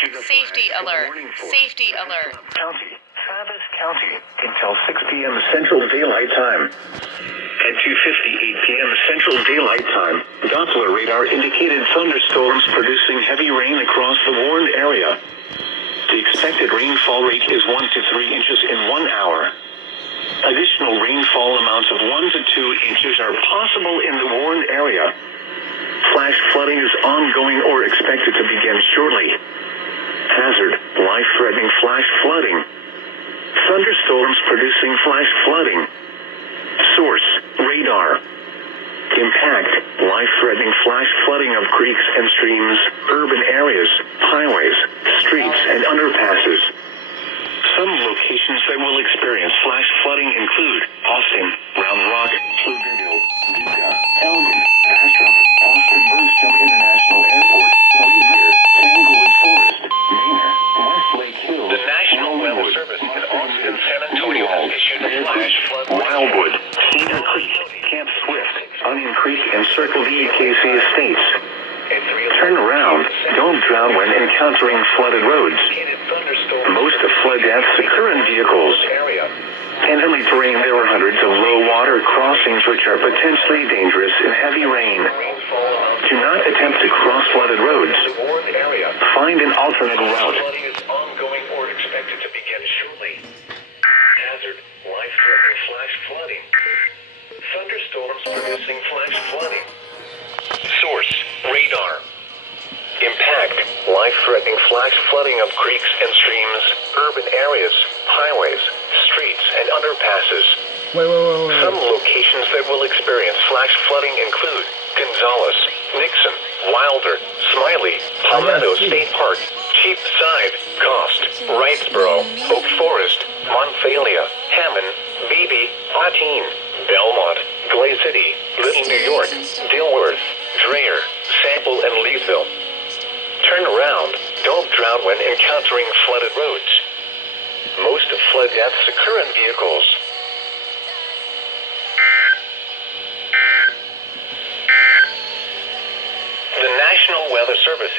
issued a Safety flag for alert. warning for Safety alert. County, Travis County, until 6 p.m. Central Daylight Time. At 2:58 p.m. Central Daylight Time, Doppler radar indicated thunderstorms producing heavy rain across the warned area. The expected rainfall rate is 1 to 3 inches in 1 hour. Additional rainfall amounts of 1 to 2 inches are possible in the warned area. Flash flooding is ongoing or expected to begin shortly. Hazard, life-threatening flash flooding. Thunderstorms producing flash flooding. Source, radar. Impact, life-threatening flash flooding of creeks and streams, urban areas, highways, streets, and underpasses. Some locations that will experience flash flooding include Austin, Round Rock, Pflugerville, Buca, Elgin, Bastrop, Austin-Bergstrom International Airport, Point Muir, Tanglewood Forest, Manor, Westlake Hill. The National Weather Service in Austin, San Antonio has issued a flash flood warning. Wildwood, Cedar Creek, Camp Swift, Onion Creek, and Circle D KC Estates. Turn around. Don't drown when encountering flooded roads. Most flood deaths occur in vehicles. In hilly terrain, there are hundreds of low-water crossings which are potentially dangerous in heavy rain. Do not attempt to cross flooded roads. Find an alternate route. Flooding is ongoing or expected to begin shortly. Hazard, life-threatening flash flooding. Thunderstorms producing flash flooding. Source, radar. Impact, life-threatening flash flooding of creeks and streams, urban areas, highways, streets, and underpasses. Wait. Some locations that will experience flash flooding include Gonzales, Nixon, Wilder, Smiley, Palmetto State Park, Cheapside, Cost, Wrightsboro, Oak Forest, Monfalia, Hammond, Beebe, Platine, Belmont, Clay City, Little New York, Dilworth, Dreher, Sample, and Leesville. Turn around. Don't drown when encountering flooded roads. Most flood deaths occur in vehicles. The National Weather Service